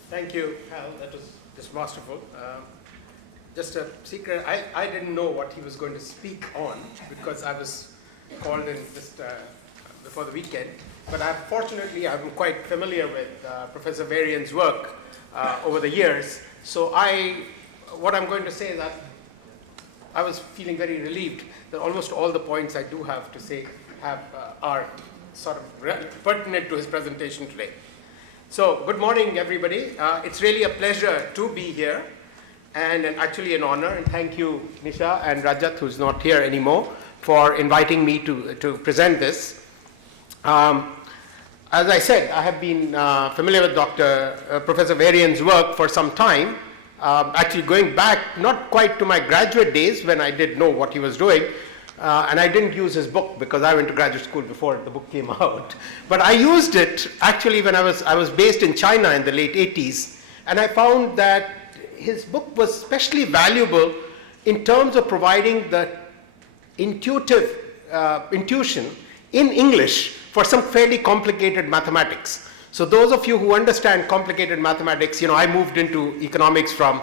Thank you, Hal. That was just masterful. Just a secret, I didn't know what he was going to speak on because I was called in just before the weekend. But fortunately, I'm quite familiar with Professor Varian's work over the years. So what I'm going to say is that I was feeling very relieved that almost all the points I do have to say are sort of pertinent to his presentation today. So, good morning, everybody. It's really a pleasure to be here, and actually an honor. And thank you, Nisha and Rajat, who's not here anymore, for inviting me to present this. As I said, I have been familiar with Professor Varian's work for some time, actually going back not quite to my graduate days when I did know what he was doing, and I didn't use his book because I went to graduate school before the book came out. But I used it actually when I was based in China in the late 80s, and I found that his book was especially valuable in terms of providing the intuition in English for some fairly complicated mathematics. So those of you who understand complicated mathematics, I moved into economics from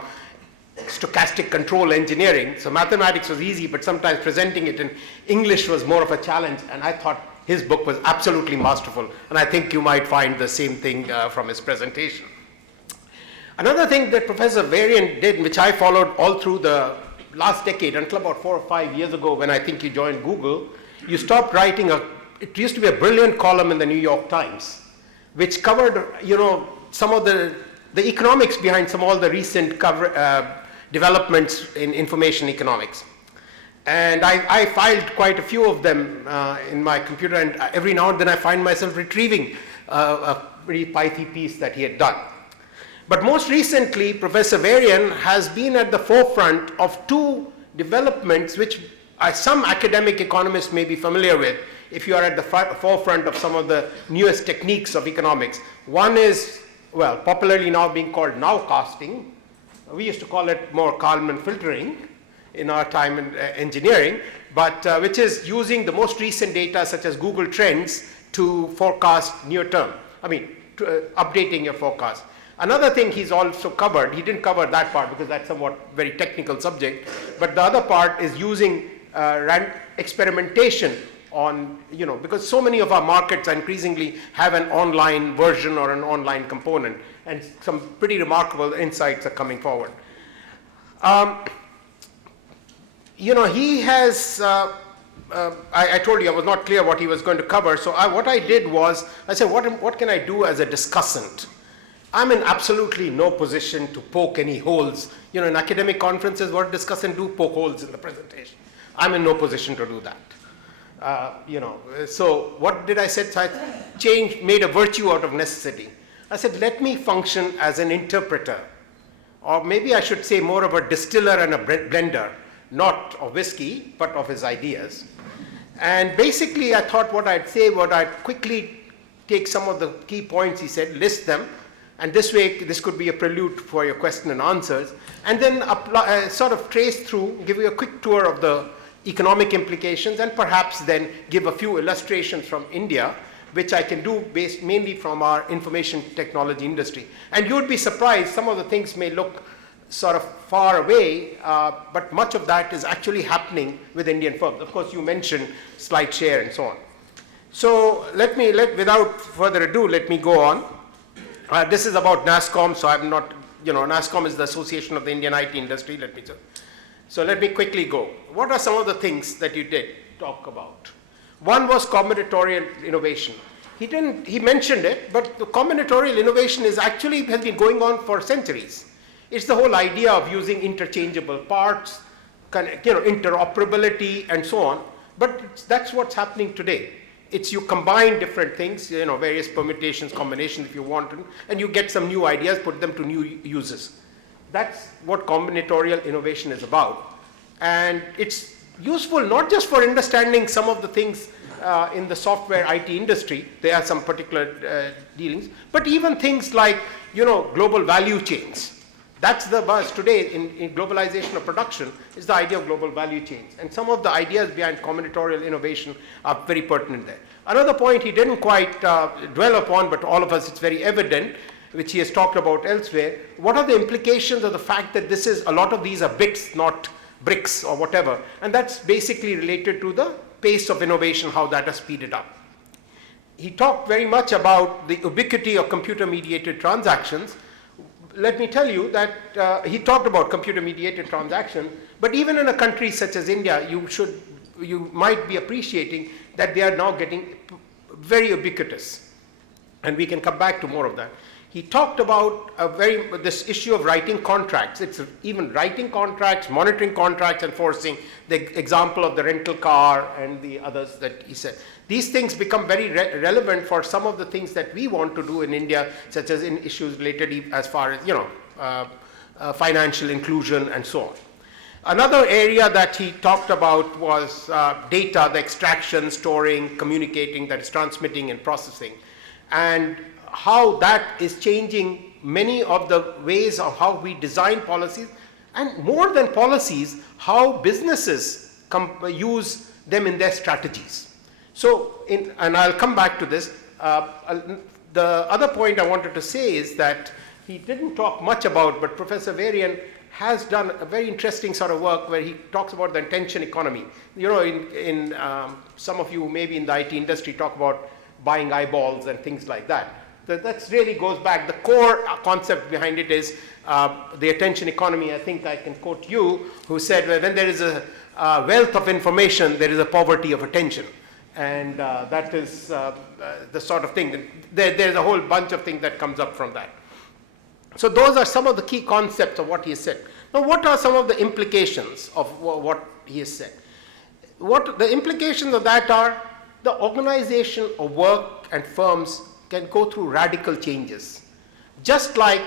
stochastic control engineering. So mathematics was easy, but sometimes presenting it in English was more of a challenge. And I thought his book was absolutely masterful. And I think you might find the same thing from his presentation. Another thing that Professor Varian did, which I followed all through the last decade, until about 4 or 5 years ago when I think you joined Google, you stopped writing it used to be a brilliant column in the New York Times, which covered, some of the economics behind all the recent developments in information economics. And I filed quite a few of them in my computer, and every now and then I find myself retrieving a pretty pithy piece that he had done. But most recently, Professor Varian has been at the forefront of two developments which some academic economists may be familiar with if you are at the forefront of some of the newest techniques of economics. One is, well, popularly now being called nowcasting. We used to call it more Kalman filtering in our time in engineering, but which is using the most recent data such as Google Trends to forecast near term. Updating your forecast. Another thing he's also covered, he didn't cover that part because that's somewhat very technical subject, but the other part is using experimentation on, because so many of our markets increasingly have an online version or an online component, and some pretty remarkable insights are coming forward. He has, I told you I was not clear what he was going to cover, so what I did was, I said, what can I do as a discussant? I'm in absolutely no position to poke any holes. In academic conferences, what discussants do, poke holes in the presentation. I'm in no position to do that. So what did I say? So I made a virtue out of necessity. I said, let me function as an interpreter, or maybe I should say more of a distiller and a blender, not of whiskey, but of his ideas. And basically, I thought what I'd say, I'd quickly take some of the key points he said, list them, and this way, this could be a prelude for your question and answers, and then sort of trace through, give you a quick tour of the economic implications, and perhaps then give a few illustrations from India, which I can do based mainly from our information technology industry. And you would be surprised, some of the things may look sort of far away, but much of that is actually happening with Indian firms. Of course, you mentioned slide share and so on. So without further ado, let me go on. This is about NASSCOM, so I'm not, NASSCOM is the Association of the Indian IT Industry. So let me quickly go. What are some of the things that you did talk about? One was combinatorial innovation. He mentioned it, but the combinatorial innovation has been going on for centuries. It's the whole idea of using interchangeable parts, interoperability and so on, but that's what's happening today. It's you combine different things, various permutations, combinations if you want to, and you get some new ideas, put them to new uses. That's what combinatorial innovation is about. And it's useful not just for understanding some of the things in the software IT industry, there are some particular dealings, but even things like, global value chains. That's the buzz today in globalization of production, is the idea of global value chains. And some of the ideas behind combinatorial innovation are very pertinent there. Another point he didn't quite dwell upon, but all of us, it's very evident, which he has talked about elsewhere. What are the implications of the fact that a lot of these are bits, not bricks or whatever? And that's basically related to the pace of innovation, how that has speeded up. He talked very much about the ubiquity of computer-mediated transactions. Let me tell you that he talked about computer-mediated transaction, but even in a country such as India, you might be appreciating that they are now getting very ubiquitous, and we can come back to more of that. He talked about this issue of writing contracts. It's even writing contracts, monitoring contracts, enforcing, the example of the rental car and the others that he said. These things become very relevant for some of the things that we want to do in India, such as in issues related as far as, financial inclusion and so on. Another area that he talked about was data, the extraction, storing, communicating, that is transmitting and processing, and how that is changing many of the ways of how we design policies, and more than policies, how businesses use them in their strategies. So, and I'll come back to this. The other point I wanted to say is that he didn't talk much about, but Professor Varian has done a very interesting sort of work where he talks about the attention economy. Some of you maybe in the IT industry talk about buying eyeballs and things like that. That really goes back. The core concept behind it is the attention economy. I think I can quote you, who said, when there is a wealth of information, there is a poverty of attention. And that is the sort of thing. There's a whole bunch of things that comes up from that. So those are some of the key concepts of what he has said. Now, what are some of the implications of what he has said? What the implications of that are, the organization of work and firms can go through radical changes. Just like,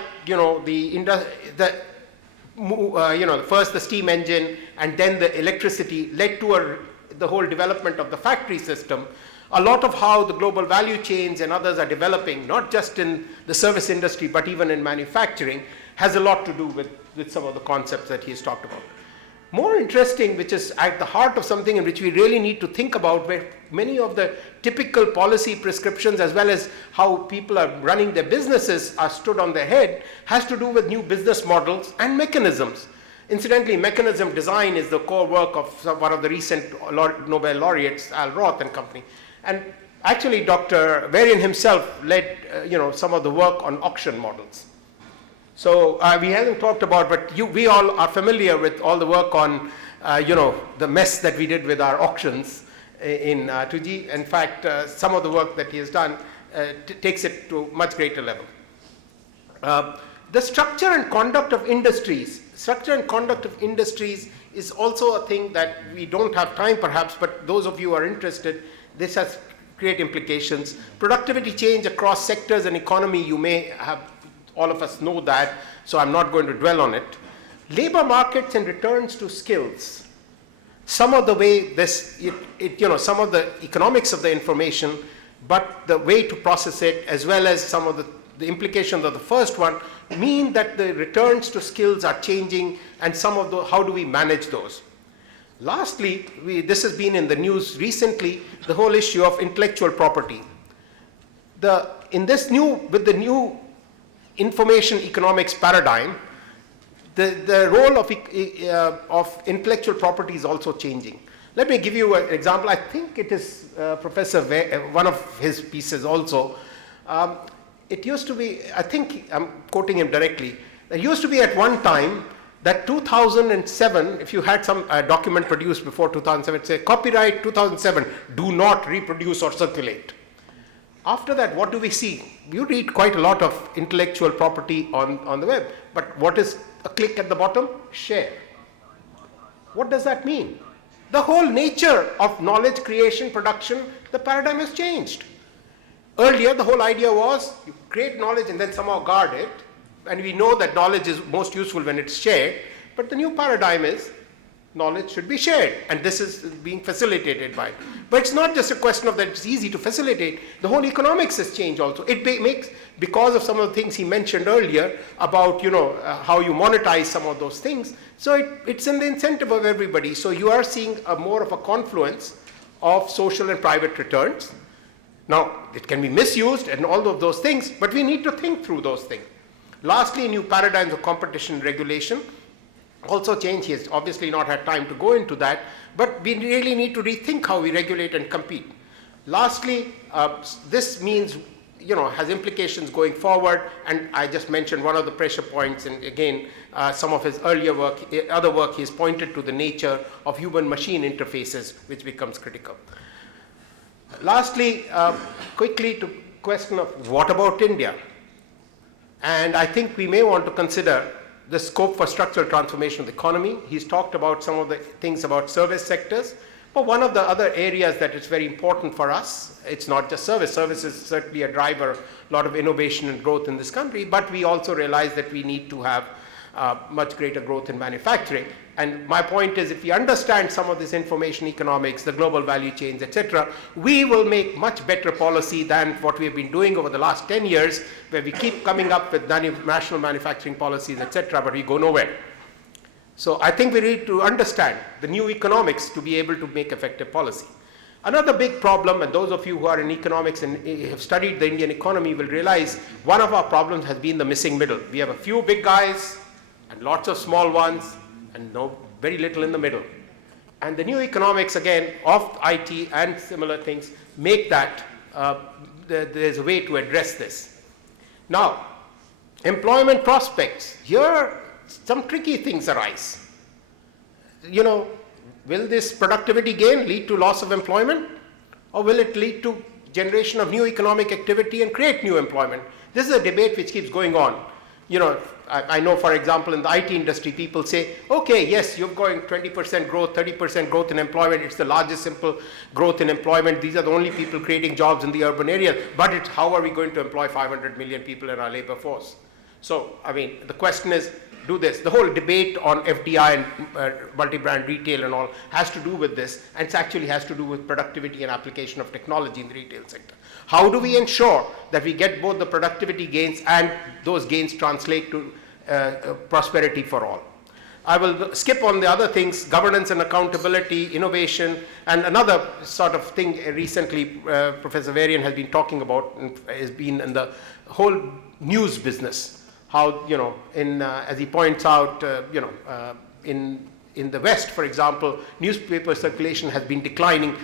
first the steam engine and then the electricity led to the whole development of the factory system. A lot of how the global value chains and others are developing, not just in the service industry, but even in manufacturing, has a lot to do with some of the concepts that he's talked about. More interesting, which is at the heart of something in which we really need to think about, where many of the typical policy prescriptions as well as how people are running their businesses are stood on their head, has to do with new business models and mechanisms. Incidentally, mechanism design is the core work of one of the recent Nobel laureates, Al Roth and company. And actually, Dr. Varian himself led some of the work on auction models. So we haven't talked about, but we all are familiar with all the work on, the mess that we did with our auctions in 2G. In fact, some of the work that he has done takes it to a much greater level. The structure and conduct of industries. Structure and conduct of industries is also a thing that we don't have time perhaps, but those of you who are interested, this has great implications. Productivity change across sectors and economy, you may have, all of us know that, so I'm not going to dwell on it. Labor markets and returns to skills. Some of the way some of the economics of the information, but the way to process it, as well as some of the implications of the first one, mean that the returns to skills are changing, and some of how do we manage those? Lastly, this has been in the news recently, the whole issue of intellectual property. With the new information economics paradigm, the role of intellectual property is also changing. Let me give you an example. I think it is Professor one of his pieces also. It used to be, I think I'm quoting him directly, there used to be at one time that 2007, if you had some document produced before 2007, say copyright 2007, do not reproduce or circulate. After that, what do we see? You read quite a lot of intellectual property on the web, but what is a click at the bottom? Share. What does that mean? The whole nature of knowledge creation, production, the paradigm has changed. Earlier, the whole idea was you create knowledge and then somehow guard it, and we know that knowledge is most useful when it's shared, but the new paradigm is knowledge should be shared, and this is being facilitated by it. But it's not just a question of that it's easy to facilitate. The whole economics has changed also. It makes, because of some of the things he mentioned earlier about how you monetize some of those things, so it's in the incentive of everybody. So you are seeing more of a confluence of social and private returns. Now, it can be misused and all of those things, but we need to think through those things. Lastly, new paradigms of competition regulation also change. He has obviously not had time to go into that, but we really need to rethink how we regulate and compete. Lastly, this means, has implications going forward, and I just mentioned one of the pressure points, and again, some of his earlier work, other work, he has pointed to the nature of human-machine interfaces, which becomes critical. Lastly, quickly to question of what about India? And I think we may want to consider the scope for structural transformation of the economy. He's talked about some of the things about service sectors, but one of the other areas that is very important for us, it's not just service. Service is certainly a driver, a lot of innovation and growth in this country, but we also realize that we need to have much greater growth in manufacturing. And my point is, if we understand some of this information economics, the global value chains, etc., we will make much better policy than what we have been doing over the last 10 years, where we keep coming up with national manufacturing policies, etc., but we go nowhere. So I think we need to understand the new economics to be able to make effective policy. Another big problem, and those of you who are in economics and have studied the Indian economy will realize, one of our problems has been the missing middle. We have a few big guys and lots of small ones, and very little in the middle. And the new economics, again, of IT and similar things, make that there's a way to address this. Now, employment prospects. Here, some tricky things arise. Will this productivity gain lead to loss of employment? Or will it lead to generation of new economic activity and create new employment? This is a debate which keeps going on. You know, I know, for example, in the IT industry, people say, okay, yes, you're going 20% growth, 30% growth in employment. It's the largest simple growth in employment. These are the only people creating jobs in the urban areas. But it's how are we going to employ 500 million people in our labor force? So, I mean, the question is, do this. The whole debate on FDI and multi-brand retail and all has to do with this, and it actually has to do with productivity and application of technology in the retail sector. How do we ensure that we get both the productivity gains and those gains translate to prosperity for all? I will skip on the other things, governance and accountability, innovation, and another sort of thing recently Professor Varian has been talking about has been in the whole news business. How, you know, as he points out, in the West, for example, newspaper circulation has been declining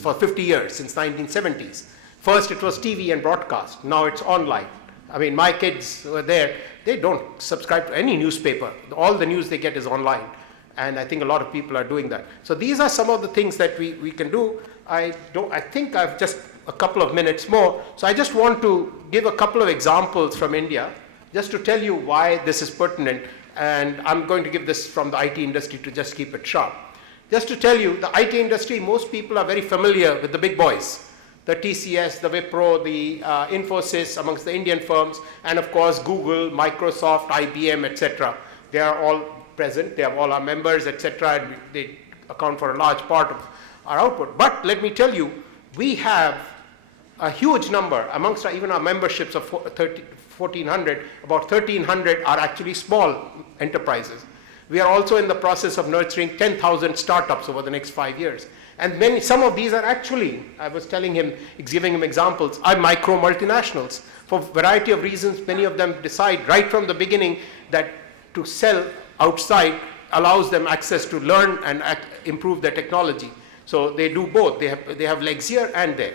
for 50 years, since 1970s. First it was TV and broadcast, now it's online. I mean, my kids who are there, they don't subscribe to any newspaper. All the news they get is online. And I think a lot of people are doing that. So these are some of the things that we can do. I think I've just a couple of minutes more. So I just want to give a couple of examples from India, just to tell you why this is pertinent, and I'm going to give this from the IT industry to just keep it sharp. Just to tell you, the IT industry, most people are very familiar with the big boys, the TCS, the Wipro, the Infosys amongst the Indian firms, and of course Google, Microsoft, IBM, etc. They are all present, they have all our members, etc., and they account for a large part of our output. But let me tell you, we have a huge number amongst even our memberships of 1,400, about 1,300 are actually small enterprises. We are also in the process of nurturing 10,000 startups over the next 5 years. And some of these are actually, I was telling him, giving him examples, are micro multinationals. For a variety of reasons, many of them decide right from the beginning that to sell outside allows them access to learn and improve their technology. So they do both. They have legs here and there.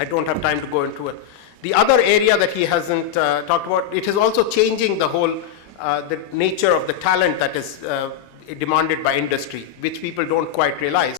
I don't have time to go into it. The other area that he hasn't talked about, it is also changing the whole, the nature of the talent that is demanded by industry, which people don't quite realize.